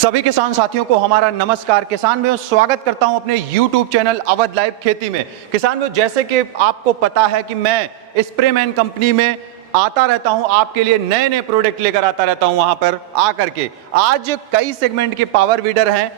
सभी किसान साथियों को हमारा नमस्कार। किसान भाइयों, स्वागत करता हूं अपने YouTube चैनल अवध लाइव खेती में। किसान भाइयों, जैसे कि आपको पता है कि मैं स्प्रेमैन कंपनी में आता रहता हूं, आपके लिए नए नए प्रोडक्ट लेकर आता रहता हूं वहां पर आकर के। आज कई सेगमेंट के पावर वीडर हैं।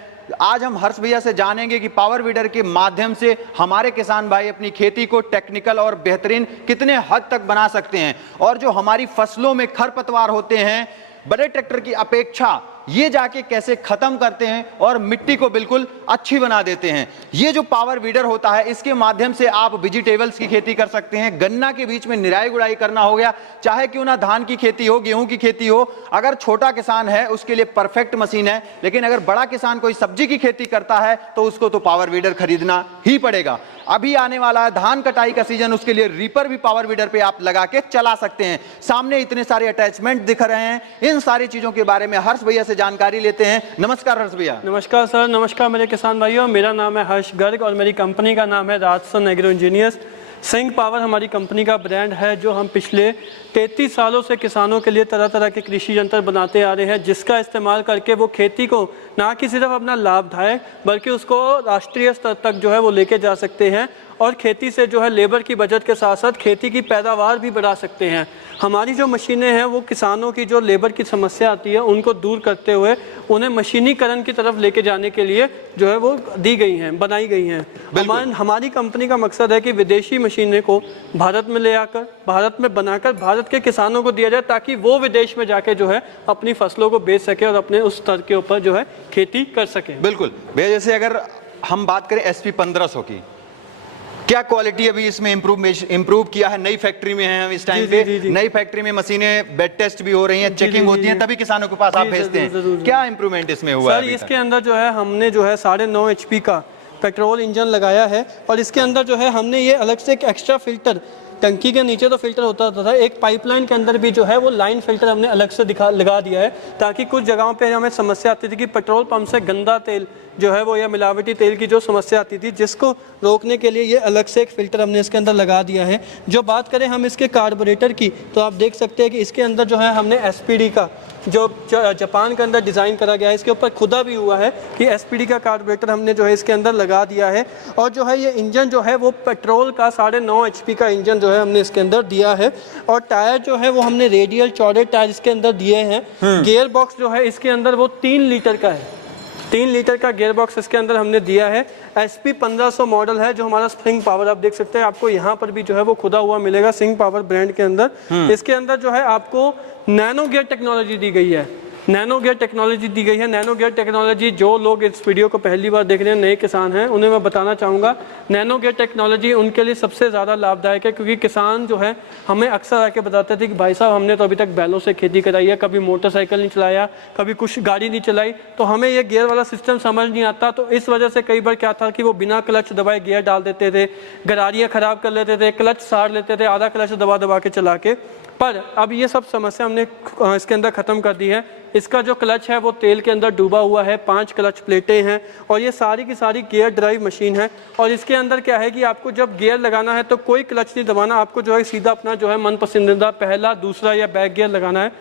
आज हम हर्ष भैया से जानेंगे कि पावर वीडर के माध्यम से हमारे किसान भाई अपनी खेती को टेक्निकल और बेहतरीन कितने हद तक बना सकते हैं, और जो हमारी फसलों में खरपतवार होते हैं बड़े ट्रैक्टर की अपेक्षा ये जाके कैसे खत्म करते हैं और मिट्टी को बिल्कुल अच्छी बना देते हैं। ये जो पावर वीडर होता है, इसके माध्यम से आप वेजिटेबल्स की खेती कर सकते हैं। गन्ना के बीच में निराई गुड़ाई करना हो गया, चाहे क्यों ना धान की खेती हो, गेहूं की खेती हो। अगर छोटा किसान है उसके लिए परफेक्ट मशीन है, लेकिन अगर बड़ा किसान कोई सब्जी की खेती करता है तो उसको तो पावर वीडर खरीदना ही पड़ेगा। अभी आने वाला है धान कटाई का सीजन, उसके लिए रीपर भी पावर वीडर पे आप लगा के चला सकते हैं। सामने इतने सारे अटैचमेंट दिख रहे हैं, इन सारी चीजों के बारे में हर्ष भैया से जानकारी लेते हैं। नमस्कार हर्ष भैया। नमस्कार सर, नमस्कार मेरे किसान भाइयों। मेरा नाम है हर्ष गर्ग और मेरी कंपनी का नाम है राजसन एग्रो इंजीनियर्स। सिंह पावर हमारी कंपनी का ब्रांड है, जो हम पिछले 33 सालों से किसानों के लिए तरह तरह के कृषि यंत्र बनाते आ रहे हैं, जिसका इस्तेमाल करके वो खेती को ना कि सिर्फ अपना लाभदायक बल्कि उसको राष्ट्रीय स्तर तक जो है वो लेके जा सकते हैं, और खेती से जो है लेबर की बचत के साथ साथ खेती की पैदावार भी बढ़ा सकते हैं। हमारी जो मशीनें हैं वो किसानों की जो लेबर की समस्या आती है उनको दूर करते हुए उन्हें मशीनीकरण की तरफ लेके जाने के लिए जो है वो दी गई हैं, बनाई गई हैं। हमारी कंपनी का मकसद है कि विदेशी मशीनें को भारत में ले आकर, भारत में बनाकर भारत के किसानों को दिया जाए, ताकि वो विदेश में जाके जो है अपनी फसलों को बेच सके और अपने उस स्तर के ऊपर जो है खेती कर सके। बिल्कुल भैया, जैसे अगर हम बात करें SP 1500 की, क्या क्वालिटी अभी इसमें इंप्रूव किया है? नई फैक्ट्री में हैं हम इस टाइम पे, नई फैक्ट्री में मशीनें बेड टेस्ट भी हो रही हैं, चेकिंग होती है, तभी किसानों के पास आप भेजते हैं। क्या इंप्रूवमेंट इसमें हुआ सर? इसके अंदर जो है हमने जो है 9.5 HP का पेट्रोल इंजन लगाया है, और इसके अंदर जो है हमने ये अलग से एक एक्स्ट्रा फिल्टर, टंकी के नीचे तो फिल्टर होता था, एक पाइपलाइन के अंदर भी जो है वो लाइन फिल्टर हमने अलग से लगा दिया है, ताकि कुछ जगहों पे हमें समस्या आती थी कि पेट्रोल पंप से गंदा तेल जो है वो या मिलावटी तेल की जो समस्या आती थी, जिसको रोकने के लिए ये अलग से एक फ़िल्टर हमने इसके अंदर लगा दिया है। जो बात करें हम इसके कार्बोरेटर की, तो आप देख सकते हैं कि इसके अंदर जो है हमने SPD का जो जापान के अंदर डिज़ाइन करा गया है, इसके ऊपर खुदा भी हुआ है कि SPD का कार्बोरेटर हमने जो है इसके अंदर लगा दिया है। और जो है ये इंजन जो है वो पेट्रोल का 9.5 HP का इंजन जो है हमने इसके अंदर दिया है, और टायर जो है वो हमने रेडियल चौड़े टायर इसके अंदर दिए हैं। गियर बॉक्स जो है इसके अंदर वो 3 लीटर का है, 3 लीटर का गियर बॉक्स इसके अंदर हमने दिया है। SP 1500 मॉडल है जो हमारा सिंह पावर, आप देख सकते हैं, आपको यहाँ पर भी जो है वो खुदा हुआ मिलेगा सिंह पावर ब्रांड के अंदर। इसके अंदर जो है आपको नैनो गियर टेक्नोलॉजी दी गई है, नैनो गियर टेक्नोलॉजी दी गई है। नैनो गियर टेक्नोलॉजी, जो लोग इस वीडियो को पहली बार देख रहे हैं, नए किसान हैं, उन्हें मैं बताना चाहूँगा, नैनो गियर टेक्नोलॉजी उनके लिए सबसे ज़्यादा लाभदायक है, क्योंकि किसान जो है हमें अक्सर आके बताते थे कि भाई साहब हमने तो अभी तक बैलों से खेती कराई है, कभी मोटरसाइकिल नहीं चलाया, कभी कुछ गाड़ी नहीं चलाई, तो हमें ये गियर वाला सिस्टम समझ नहीं आता। तो इस वजह से कई बार क्या था कि वो बिना क्लच दबाए गियर डाल देते थे, गरारियाँ ख़राब कर लेते थे, क्लच साड़ लेते थे, आधा क्लच दबा दबा के चला के। पर अब ये सब समस्या हमने इसके अंदर ख़त्म कर दी है। इसका जो क्लच है वो तेल के अंदर डूबा हुआ है, 5 क्लच प्लेटें हैं, और ये सारी की सारी गियर ड्राइव मशीन है। और इसके अंदर क्या है कि आपको जब गियर लगाना है तो कोई क्लच नहीं दबाना, आपको जो है सीधा अपना जो है मन पसंदीदा पहला, दूसरा या बैक गियर लगाना है।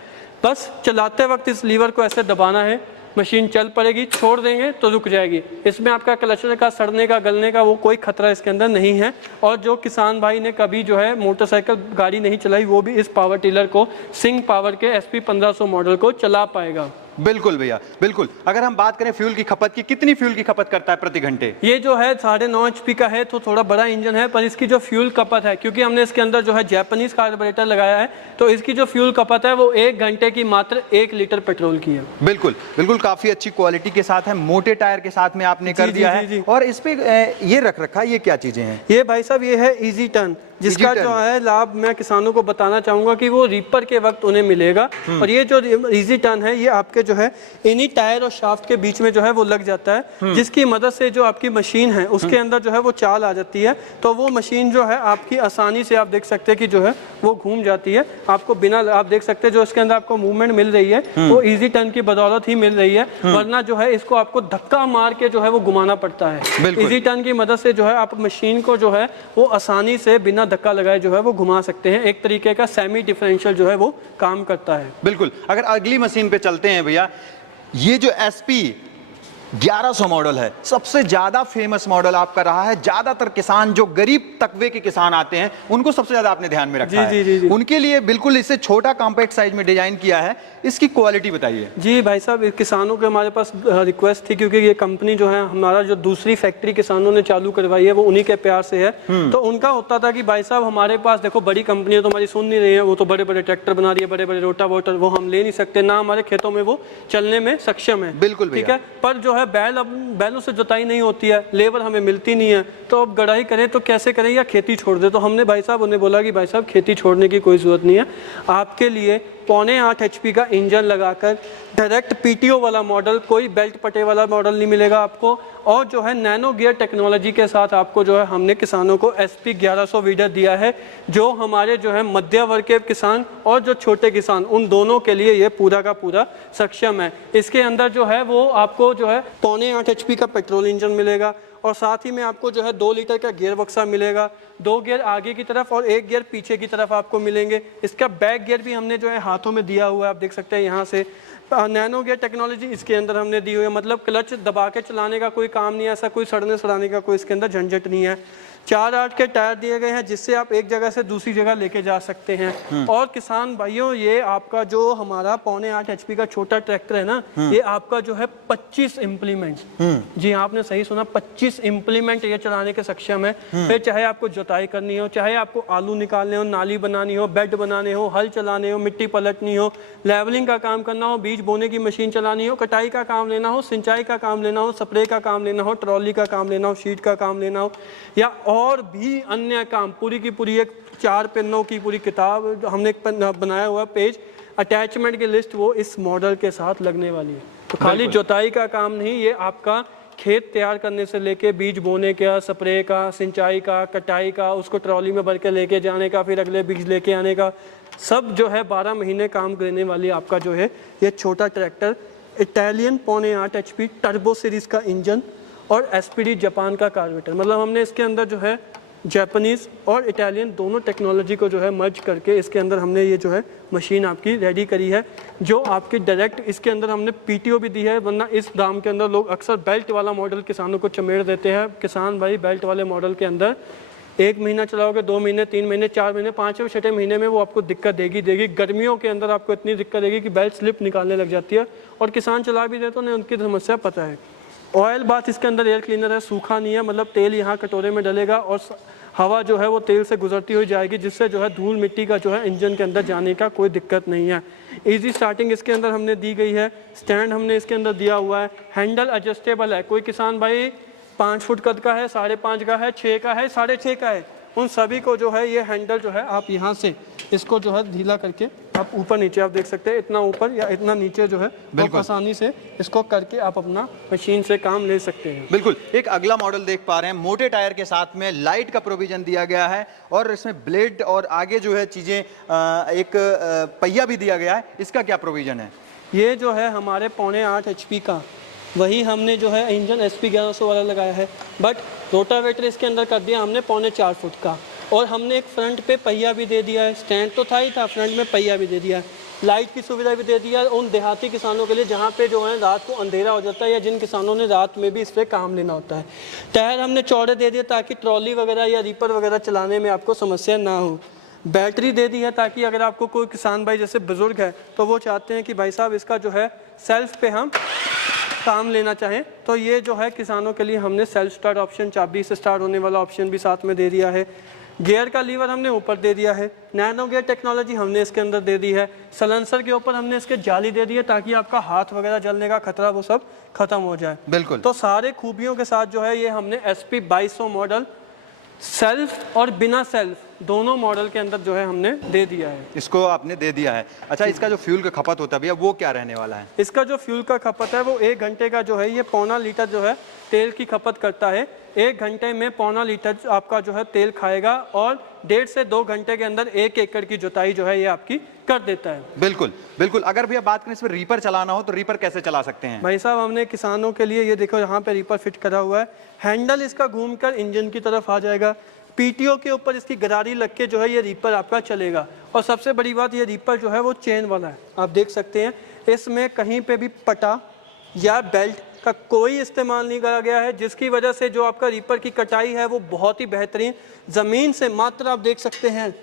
बस चलाते वक्त इस लीवर को ऐसे दबाना है, मशीन चल पड़ेगी, छोड़ देंगे तो रुक जाएगी। इसमें आपका क्लचर का सड़ने का, गलने का वो कोई खतरा इसके अंदर नहीं है। और जो किसान भाई ने कभी जो है मोटरसाइकिल गाड़ी नहीं चलाई, वो भी इस पावर टिलर को, सिंह पावर के SP 1500 मॉडल को चला पाएगा। बिल्कुल भैया, बिल्कुल। अगर हम बात करें फ्यूल की खपत की, कितनी फ्यूल की खपत करता है प्रति घंटे? ये जो है 9.5 HP का है, तो थोड़ा बड़ा इंजन है, पर इसकी जो फ्यूल खपत है, क्योंकि हमने इसके अंदर जो है जापानीज कार्बोरेटर लगाया है, तो इसकी जो फ्यूल खपत है वो 1 घंटे की मात्र 1 लीटर पेट्रोल की है। बिल्कुल बिल्कुल, काफी अच्छी क्वालिटी के साथ है, मोटे टायर के साथ में आपने कर दिया है। और इस पे ये रख रखा, ये क्या चीजें हैं? ये भाई साहब ये है इजी टर्न, जिसका जो है लाभ मैं किसानों को बताना चाहूंगा कि वो रीपर के वक्त उन्हें मिलेगा। और ये जो इजी टर्न है, ये आपके जो है इन्हीं टायर और शाफ्ट के बीच में जो है वो लग जाता है, जिसकी मदद से जो आपकी मशीन है उसके अंदर जो है वो चाल आ जाती है। तो वो मशीन जो है आपकी आसानी से, आप देख सकते हैं कि जो है वो घूम जाती है, आपको बिना, आप देख सकते हैं जो इसके अंदर आपको मूवमेंट मिल रही है वो इजी टर्न की बदौलत ही मिल रही है, वरना जो है इसको आपको धक्का मार के जो है वो घुमाना पड़ता है। इजी टर्न की मदद से जो है आप मशीन को जो है वो आसानी से बिना धक्का लगाए जो है वो घुमा सकते हैं। एक तरीके का सेमी डिफरेंशियल जो है वो काम करता है। बिल्कुल। अगर अगली मशीन पे चलते हैं भैया, ये जो SP 1100 मॉडल है, सबसे ज्यादा फेमस मॉडल आपका रहा है। ज्यादातर किसान जो गरीब तबके के किसान आते हैं उनको सबसे ज्यादा आपने ध्यान में रखा है। जी। उनके लिए बिल्कुल इसे छोटा कॉम्पैक्ट साइज में डिजाइन किया है। इसकी क्वालिटी बताइए। जी भाई साहब, किसानों के हमारे पास रिक्वेस्ट थी, क्योंकि ये कंपनी जो है हमारा जो दूसरी फैक्ट्री किसानों ने चालू करवाई है वो उन्हीं के प्यार से है। तो उनका होता था कि भाई साहब हमारे पास देखो बड़ी कंपनियां तो हमारी सुन नहीं रही है, वो तो बड़े बड़े ट्रैक्टर बना रही है, बड़े बड़े रोटावेटर, वो हम ले नहीं सकते, ना हमारे खेतों में वो चलने में सक्षम है। बिल्कुल ठीक है, पर जो है बैलों से जुताई नहीं होती है, लेबर हमें मिलती नहीं है, तो अब गड़ाई करें तो कैसे करें या खेती छोड़ दे। तो हमने भाई साहब उन्हें बोला कि भाई साहब खेती छोड़ने की कोई ज़रूरत नहीं है, आपके लिए 0.8 HP का इंजन लगाकर डायरेक्ट PTO वाला मॉडल, कोई बेल्ट पटे वाला मॉडल नहीं मिलेगा आपको, और जो है नैनो गियर टेक्नोलॉजी के साथ आपको जो है हमने किसानों को SP 1100 वीडर दिया है, जो हमारे जो है मध्य वर्ग के किसान और जो छोटे किसान उन दोनों के लिए ये पूरा का पूरा सक्षम है। इसके अंदर जो है वो आपको जो है 0.8 HP का पेट्रोल इंजन मिलेगा, और साथ ही में आपको जो है 2 लीटर का गियर बक्सा मिलेगा, 2 गियर आगे की तरफ और 1 गियर पीछे की तरफ आपको मिलेंगे। इसका बैक गियर भी हमने जो है हाथों में दिया हुआ है, आप देख सकते हैं यहाँ से। नैनो गियर टेक्नोलॉजी इसके अंदर हमने दी हुई है, मतलब क्लच दबा के चलाने का कोई काम नहीं है, ऐसा कोई सड़ने सड़ाने का कोई इसके अंदर झंझट नहीं है। 4/8 के टायर दिए गए हैं, जिससे आप एक जगह से दूसरी जगह लेके जा सकते हैं। और किसान भाइयों, ये आपका जो हमारा 0.8 HP का छोटा ट्रैक्टर है ना, ये आपका जो है 25 इम्प्लीमेंट्स, जी आपने सही सुना, 25 इम्प्लीमेंट ये चलाने के सक्षम है। फिर चाहे आपको जुताई करनी हो, चाहे आपको आलू निकालने हो, नाली बनानी हो, बेड बनाने हो, हल चलाने हो, मिट्टी पलटनी हो, लेवलिंग का काम करना हो, बीज बोने की मशीन चलानी हो, कटाई का काम लेना हो, सिंचाई का काम लेना हो, स्प्रे का काम लेना हो, ट्रॉली का काम लेना हो, शीट का काम लेना हो, या और भी अन्य काम, पूरी की पूरी एक 4 पन्नों की पूरी किताब हमने एक बनाया हुआ पेज, अटैचमेंट की लिस्ट वो इस मॉडल के साथ लगने वाली है। तो खाली जुताई का काम नहीं, ये आपका खेत तैयार करने से लेके बीज बोने का, स्प्रे का, सिंचाई का, कटाई का, उसको ट्रॉली में भर के लेके जाने का, फिर अगले बीज लेके आने का, सब जो है 12 महीने काम करने वाली आपका जो है ये छोटा tractor. Italian 0.8 HP turbo series का इंजन और SPD जापान का कार्बोरेटर, मतलब हमने इसके अंदर जो है जापानीज़ और इटालियन दोनों टेक्नोलॉजी को जो है मर्ज करके इसके अंदर हमने ये जो है मशीन आपकी रेडी करी है, जो आपकी डायरेक्ट इसके अंदर हमने PTO भी दी है। वरना इस दाम के अंदर लोग अक्सर बेल्ट वाला मॉडल किसानों को चमेड़ देते हैं। किसान भाई बेल्ट वाले मॉडल के अंदर 1 महीना चलाओगे, 2 महीने, 3 महीने, 4 महीने, 5वें 6वें महीने में वो आपको दिक्कत देगी। गर्मियों के अंदर आपको इतनी दिक्कत देगी कि बेल्ट स्लिप निकालने लग जाती है, और किसान चला भी देते तो उन्हें उनकी समस्या पता है। ऑयल बाथ इसके अंदर एयर क्लीनर है, सूखा नहीं है, मतलब तेल यहाँ कटोरे में डलेगा और हवा जो है वो तेल से गुजरती हुई जाएगी, जिससे जो है धूल मिट्टी का जो है इंजन के अंदर जाने का कोई दिक्कत नहीं है। इजी स्टार्टिंग इसके अंदर हमने दी गई है, स्टैंड हमने इसके अंदर दिया हुआ है, हैंडल एडजस्टेबल है। कोई किसान भाई 5 फुट कद का है, 5.5 का है, 6 का है, 6.5 का है, उन सभी को जो है ये हैंडल जो है आप यहाँ से इसको जो है ढीला करके आप ऊपर नीचे आप देख सकते हैं, इतना ऊपर या इतना नीचे जो है बहुत आसानी से इसको करके आप अपना मशीन से काम ले सकते हैं। बिल्कुल। एक अगला मॉडल देख पा रहे हैं, मोटे टायर के साथ में लाइट का प्रोविजन दिया गया है, और इसमें ब्लेड और आगे जो है चीजें एक पहिया भी दिया गया है। इसका क्या प्रोविजन है? ये जो है हमारे 0.8 HP का वही हमने जो है इंजन SP 1100 वाला लगाया है, बट रोटावेटर इसके अंदर कर दिया हमने 0.4 फुट का, और हमने एक फ्रंट पे पहिया भी दे दिया है। स्टैंड तो था ही था, फ्रंट में पहिया भी दे दिया है, लाइट की सुविधा भी दे दिया है उन देहाती किसानों के लिए जहाँ पे जो है रात को अंधेरा हो जाता है, या जिन किसानों ने रात में भी इस पर काम लेना होता है। टायर हमने चौड़े दे दिए ताकि ट्रॉली वगैरह या रीपर वगैरह चलाने में आपको समस्या ना हो। बैटरी दे दी है ताकि अगर आपको कोई किसान भाई जैसे बुजुर्ग है तो वो चाहते हैं कि भाई साहब इसका जो है सेल्फ पे हम काम लेना चाहें, तो ये जो है किसानों के लिए हमने सेल्फ स्टार्ट ऑप्शन, चाबी से स्टार्ट होने वाला ऑप्शन भी साथ में दे दिया है। गियर का लीवर हमने ऊपर दे दिया है, नैनो गियर टेक्नोलॉजी हमने इसके अंदर दे दी है। सलेंसर के ऊपर हमने इसके जाली दे दी है ताकि आपका हाथ वगैरह जलने का खतरा वो सब खत्म हो जाए। बिल्कुल। तो सारे खूबियों के साथ जो है ये हमने SP 2200 मॉडल सेल्फ और बिना सेल्फ दोनों मॉडल के अंदर जो है हमने दे दिया है। इसको आपने दे दिया है। अच्छा, इसका जो फ्यूल का खपत होता है भैया वो क्या रहने वाला है? इसका जो फ्यूल का खपत है वो 1 घंटे का जो है ये 0.25 लीटर जो है तेल की खपत करता है। 1 घंटे में 0.25 लीटर आपका जो है तेल खाएगा, और 1.5 से 2 घंटे के अंदर 1 एकड़ की जुताई जो है ये आपकी कर देता है। बिल्कुल बिल्कुल। अगर भैया बात करें इसमें रीपर चलाना हो तो रीपर कैसे चला सकते हैं? भाई साहब हमने किसानों के लिए ये देखो यहाँ पे रीपर फिट करा हुआ है, हैंडल इसका घूमकर इंजन की तरफ आ जाएगा, PTO के ऊपर इसकी गरारी लग के जो है ये रीपर आपका चलेगा। और सबसे बड़ी बात ये रीपर जो है वो चेन वाला है, आप देख सकते हैं इसमें कहीं पे भी पटा या बेल्ट का कोई इस्तेमाल नहीं करा गया है, जिसकी वजह से जो आपका रीपर की कटाई है वो बहुत ही बेहतरीन, ज़मीन से मात्र आप देख सकते हैं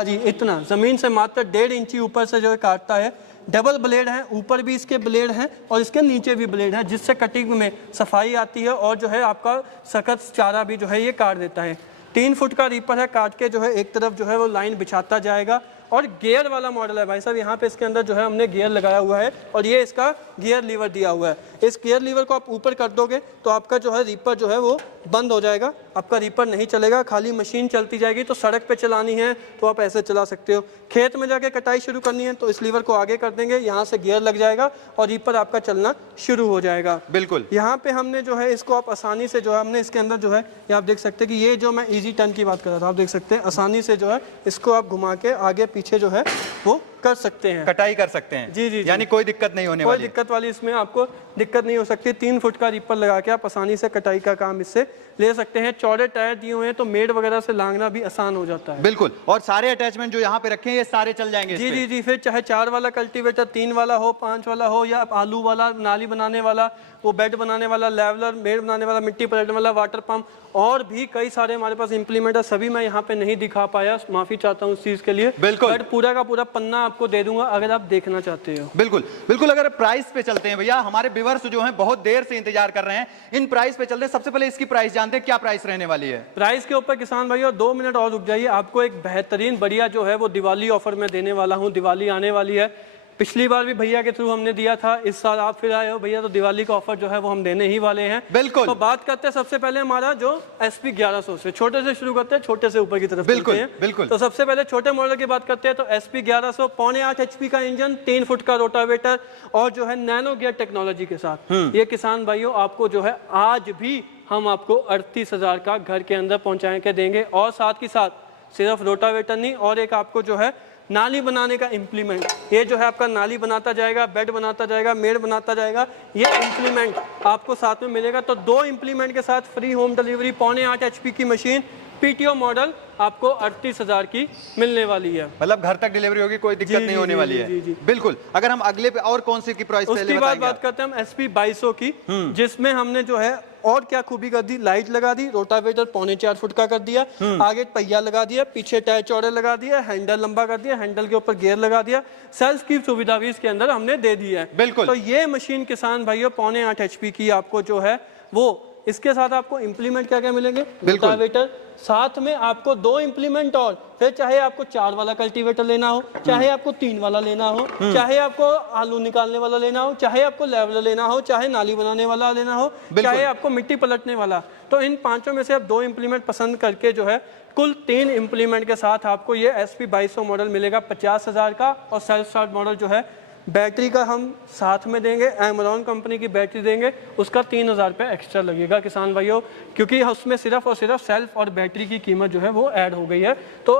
जी इतना, ज़मीन से मात्र 1.5 इंची ऊपर से जो है काटता है। डबल ब्लेड है, ऊपर भी इसके ब्लेड हैं और इसके नीचे भी ब्लेड है, जिससे कटिंग में सफाई आती है और जो है आपका सख्त चारा भी जो है ये काट देता है। 3 फुट का रीपर है, काट के जो है एक तरफ जो है वो लाइन बिछाता जाएगा। और गियर वाला मॉडल है भाई साहब, यहाँ पे इसके अंदर जो है हमने गियर लगाया हुआ है और ये इसका गियर लीवर दिया हुआ है। इस गियर लीवर को आप ऊपर कर दोगे तो आपका जो है रीपर जो है वो बंद हो जाएगा, आपका रीपर नहीं चलेगा, खाली मशीन चलती जाएगी। तो सड़क पे चलानी है तो आप ऐसे चला सकते हो, खेत में जाके कटाई शुरू करनी है तो इस लीवर को आगे कर देंगे, यहाँ से गियर लग जाएगा और रीपर आपका चलना शुरू हो जाएगा। बिल्कुल, यहाँ पे हमने जो है इसको आप आसानी से जो है हमने इसके अंदर जो है ये आप देख सकते हैं कि ये जो मैं इजी टर्न की बात कर रहा था, आप देख सकते हैं आसानी से जो है इसको आप घुमा के आगे पीछे जो है वो कर सकते हैं, कटाई कर सकते हैं। जी जी, यानी कोई दिक्कत नहीं होने वाली, कोई दिक्कत वाली इसमें आपको दिक्कत नहीं हो सकती। 3 फुट का रीपर लगा के आप आसानी से कटाई का काम इससे ले सकते हैं। चौड़े टायर दिए हुए हैं तो मेड वगैरह से लांगना भी आसान हो जाता है। बिल्कुल, और सारे अटैचमेंट जो यहाँ पे रखे हैं ये सारे चल जाएंगे। जी जी जी, फिर चाहे 4 वाला कल्टीवेटर, 3 वाला हो, 5 वाला हो, या आलू वाला, नाली बनाने वाला, वो बेड बनाने वाला, लेवलर, मेड बनाने वाला, मिट्टी पलटने वाला, वाटर पंप, और भी कई सारे हमारे पास इंप्लीमेंट है। सभी मैं यहाँ पे नहीं दिखा पाया, माफी चाहता हूँ उस चीज के लिए। बिल्कुल, बट पूरा का पूरा पन्ना आपको दे दूंगा अगर आप देखना चाहते हो। बिल्कुल बिल्कुल। अगर प्राइस पे चलते हैं भैया, हमारे व्यूअर्स जो हैं बहुत देर से इंतजार कर रहे हैं, इन प्राइस पे चलते हैं। सबसे पहले इसकी प्राइस जानते हैं, क्या प्राइस रहने वाली है? प्राइस के ऊपर किसान भाइयों 2 मिनट और रुक जाइए, आपको एक बेहतरीन बढ़िया जो है वो दिवाली ऑफर में देने वाला हूँ। दिवाली आने वाली है, पिछली बार भी भैया के थ्रू हमने दिया था, इस साल आप फिर आए हो भैया तो दिवाली का ऑफर जो है वो हम देने ही वाले हैं। बिल्कुल, तो बात करते हैं सबसे पहले हमारा जो SP 1100 से, छोटे से शुरू करते हैं, छोटे से ऊपर की तरफ बिल्कुल चलते हैं। बिल्कुल। तो सबसे पहले छोटे मॉडल की बात करते हैं तो SP 1100 पौने 8 HP का इंजन, 3 फुट का रोटावेटर और जो है नैनो गियर टेक्नोलॉजी के साथ। ये किसान भाइयों आपको जो है आज भी हम आपको 38,000 का घर के अंदर पहुंचा के देंगे। और साथ ही साथ सिर्फ रोटावेटर नहीं, और एक आपको जो है नाली बनाने का इम्प्लीमेंट, ये जो है आपका नाली बनाता जाएगा, बेड बनाता जाएगा, मेड बनाता जाएगा, ये इम्प्लीमेंट आपको साथ में मिलेगा। तो 2 इम्प्लीमेंट के साथ फ्री होम डिलीवरी, पौने 8 HP की मशीन, PTO मॉडल आपको 38,000 की मिलने वाली है। मतलब घर तक डिलीवरी होगी, कोई दिक्कत नहीं होने वाली है। बिल्कुल। अगर हम अगले पे और कौन सी की प्राइस पहले बताएंगे? बात करते हैं हम SP 2200 की, जिसमें हमने जो है और क्या खूबी कर दी, लाइट लगा दी, रोटावेटर पौने 4 फुट का कर दिया, आगे पहिया लगा दिया, पीछे टायर चौड़े लगा दिया, हैंडल लंबा कर दिया, हैंडल के ऊपर गियर लगा दिया, सेल्फ की सुविधा भी इसके अंदर हमने दे दी है। बिल्कुल। तो ये मशीन किसान भाइयों पौने 8 HP की आपको जो है वो, इसके साथ आपको इम्प्लीमेंट क्या क्या मिलेंगे? रोटावेटर, साथ में आपको 2 इम्प्लीमेंट और, फिर चाहे आपको 4 वाला कल्टीवेटर लेना हो, चाहे आपको 3 वाला लेना हो, चाहे आपको आलू निकालने वाला लेना हो, चाहे आपको लेवलर लेना हो, चाहे नाली बनाने वाला लेना हो, चाहे आपको मिट्टी पलटने वाला, तो इन 5 में से आप 2 इम्प्लीमेंट पसंद करके जो है कुल 3 इम्प्लीमेंट के साथ आपको ये SP 2200 मॉडल मिलेगा 50,000 का। और सेल्फ स्टार्ट मॉडल जो है, बैटरी का हम साथ में देंगे, एमरॉन कंपनी की बैटरी देंगे, उसका 3,000 रुपये एक्स्ट्रा लगेगा किसान भाइयों, क्योंकि उसमें सिर्फ और सिर्फ सेल्फ और बैटरी की कीमत जो है वो ऐड हो गई है। तो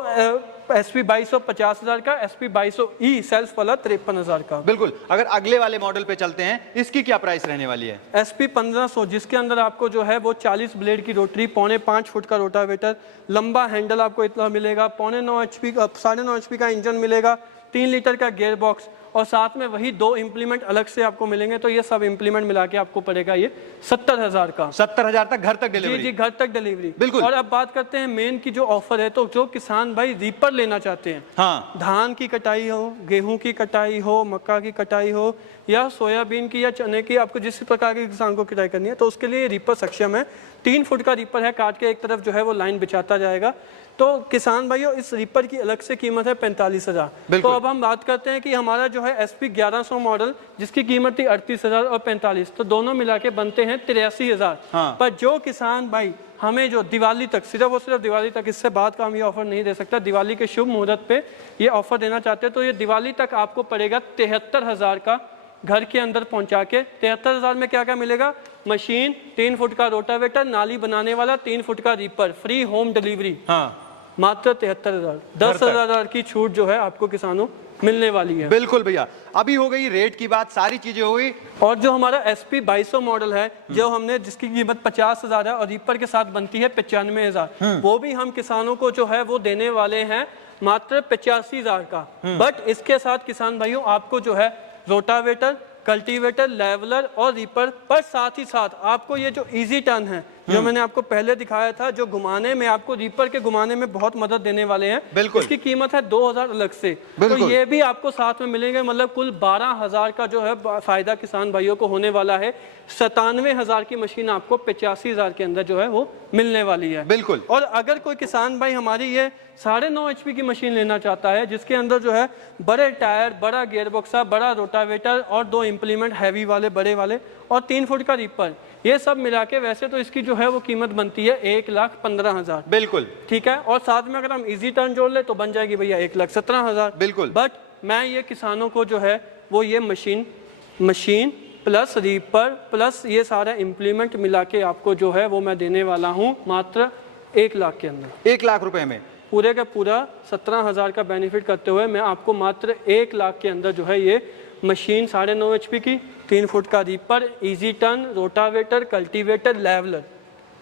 SP 2200 50,000 का, SP 2200E सेल्फ वाला 53,000 का। बिल्कुल। अगर अगले वाले मॉडल पे चलते हैं, इसकी क्या प्राइस रहने वाली है? SP 1500, जिसके अंदर आपको जो है वो 40 ब्लेड की रोटरी, पौने 5 फुट का रोटावेटर, लंबा हैंडल आपको इतना मिलेगा, पौने 9 HP का, 9.5 HP का इंजन मिलेगा, 3 लीटर का गियर बॉक्स, और साथ में वही 2 इम्प्लीमेंट अलग से आपको मिलेंगे। तो ये सब इम्प्लीमेंट मिला के आपको पड़ेगा ये 70,000 का। 70,000 तक घर तक डिलीवरी? जी, घर तक डिलीवरी। बिल्कुल। और अब बात करते हैं मेन की जो ऑफर है, तो जो किसान भाई रीपर लेना चाहते हैं, हाँ, धान की कटाई हो, गेहूं की कटाई हो, मक्का की कटाई हो, या सोयाबीन की या चने की, आपको जिस प्रकार के किसान को कटाई करनी है, तो उसके लिए रीपर सक्षम है। 3 फुट का रीपर है, काट के एक तरफ जो है वो लाइन बिछाता जाएगा। तो किसान भाइयों इस रीपर की अलग से कीमत है 45,000। तो अब हम बात करते हैं कि हमारा जो है SP 1100 मॉडल, जिसकी कीमत थी 38,000 और 45, तो दोनों मिला के बनते हैं 83,000। हाँ। पर जो किसान भाई हमें जो दिवाली तक, सिर्फ और सिर्फ दिवाली तक, इससे बाद का हम ये ऑफर नहीं दे सकता, दिवाली के शुभ मुहूर्त पे ये ऑफर देना चाहते हैं, तो ये दिवाली तक आपको पड़ेगा 73,000 का, घर के अंदर पहुंचा के। 73,000 में क्या क्या मिलेगा? मशीन, 3 फुट का रोटावेटर, नाली बनाने वाला, 3 फुट का रीपर, फ्री होम डिलीवरी, हाँ, मात्र 73,000। 10,000 की छूट जो है आपको किसानों मिलने वाली है। बिल्कुल भैया। अभी हो गई रेट की बात, सारी चीजें हो गई। और जो हमारा SP 2200 मॉडल है, जो हमने, जिसकी कीमत 50,000 है और रीपर के साथ बनती है 95,000, वो भी हम किसानों को जो है वो देने वाले हैं मात्र 85,000 का। बट इसके साथ किसान भाइयों आपको जो है रोटावेटर, कल्टीवेटर, लेवलर और रीपर, पर साथ ही साथ आपको ये जो इजी टर्न है जो मैंने आपको पहले दिखाया था, जो घुमाने में आपको रीपर के घुमाने में बहुत मदद देने वाले हैं, बिल्कुल। इसकी कीमत है 2000 अलग से, तो ये भी आपको साथ में मिलेंगे। मतलब कुल 12,000 का जो है फायदा किसान भाइयों को होने वाला है। 97,000 की मशीन आपको 85,000 के अंदर जो है वो मिलने वाली है। बिल्कुल। और अगर कोई किसान भाई हमारी ये 9.5 HP की मशीन लेना चाहता है, जिसके अंदर जो है बड़े टायर, बड़ा गियरबॉक्सा, बड़ा रोटावेटर और 2 इम्प्लीमेंट हैवी वाले बड़े वाले और 3 फुट का रीपर, ये सब मिला के वैसे तो इसकी जो है वो कीमत बनती है 1,15,000। बिल्कुल ठीक है, और साथ में अगर हम इजी टर्न जोड़ ले तो बन जाएगी भैया 1,17,000। बिल्कुल। बट मैं ये किसानों को जो है वो ये मशीन प्लस रीपर प्लस ये सारा इम्प्लीमेंट मिला के आपको जो है वो मैं देने वाला हूँ मात्र 1 लाख के अंदर। 1 लाख रुपए में पूरे का पूरा 17,000 का बेनिफिट करते हुए मैं आपको मात्र 1 लाख के अंदर जो है ये मशीन 9.5 HP की, 3 फुट का reaper, easy turn, rotavator, cultivator, leveller,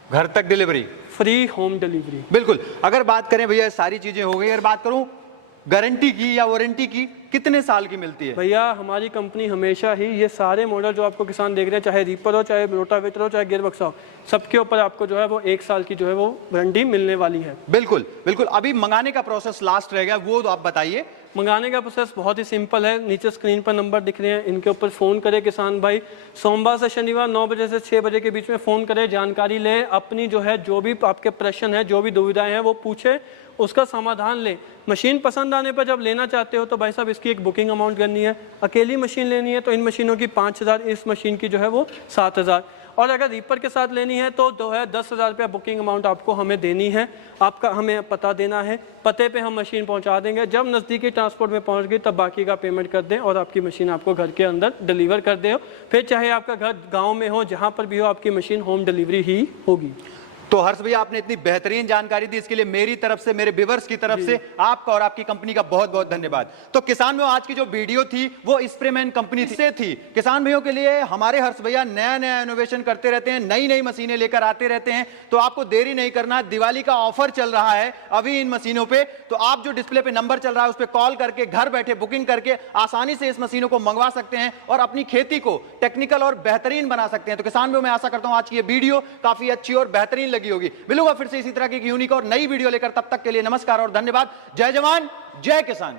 घर तक डिलीवरी, फ्री होम डिलीवरी। बिल्कुल। अगर बात करें भैया सारी चीजें हो गई, अगर बात करूं गारंटी की या वारंटी की, कितने साल की मिलती है? भैया हमारी कंपनी हमेशा ही ये सारे मॉडल जो आपको किसान देख रहे हैं, चाहे रीपर हो, चाहे रोटावेटर हो, चाहे गियरबॉक्स हो, सबके ऊपर आपको जो है वो 1 साल की जो है वो वारंटी मिलने वाली है। बिल्कुल बिल्कुल। अभी मंगाने का प्रोसेस लास्ट रह गया, वो तो आप बताइए। मंगाने का प्रोसेस बहुत ही सिंपल है, नीचे स्क्रीन पर नंबर दिख रहे हैं, इनके ऊपर फ़ोन करें किसान भाई। सोमवार से शनिवार 9 बजे से 6 बजे के बीच में फ़ोन करें, जानकारी लें, अपनी जो है जो भी आपके प्रश्न है, जो भी दुविधाएं हैं वो पूछें, उसका समाधान लें। मशीन पसंद आने पर जब लेना चाहते हो तो भाई साहब इसकी एक बुकिंग अमाउंट करनी है। अकेली मशीन लेनी है तो इन मशीनों की 5,000, इस मशीन की जो है वो 7,000, और अगर रीपर के साथ लेनी है तो जो है 10,000 रुपया बुकिंग अमाउंट आपको हमें देनी है। आपका हमें पता देना है, पते पे हम मशीन पहुंचा देंगे, जब नज़दीकी ट्रांसपोर्ट में पहुंच गई तब बाकी का पेमेंट कर दें और आपकी मशीन आपको घर के अंदर डिलीवर कर दे। फिर चाहे आपका घर गाँव में हो, जहाँ पर भी हो, आपकी मशीन होम डिलीवरी ही होगी। तो हर्ष भैया आपने इतनी बेहतरीन जानकारी दी, इसके लिए मेरी तरफ से, मेरे व्यूअर्स की तरफ से आपका और आपकी कंपनी का बहुत बहुत धन्यवाद। तो किसान भाइयों, आज की जो वीडियो थी वो स्प्रेमैन कंपनी से थी। किसान भाइयों के लिए हमारे हर्ष भैया नया नया इनोवेशन करते रहते हैं, नई नई मशीनें लेकर आते रहते हैं। तो आपको देरी नहीं करना, दिवाली का ऑफर चल रहा है अभी इन मशीनों पे। तो आप जो डिस्प्ले पे नंबर चल रहा है उस पर कॉल करके घर बैठे बुकिंग करके आसानी से इस मशीनों को मंगवा सकते हैं और अपनी खेती को टेक्निकल और बेहतरीन बना सकते हैं। तो किसान भाइयों, मैं आशा करता हूं आज की ये वीडियो काफी अच्छी और बेहतरीन लगी होगी। मिलूंगा फिर से इसी तरह की यूनिक और नई वीडियो लेकर, तब तक के लिए नमस्कार और धन्यवाद। जय जवान जय किसान।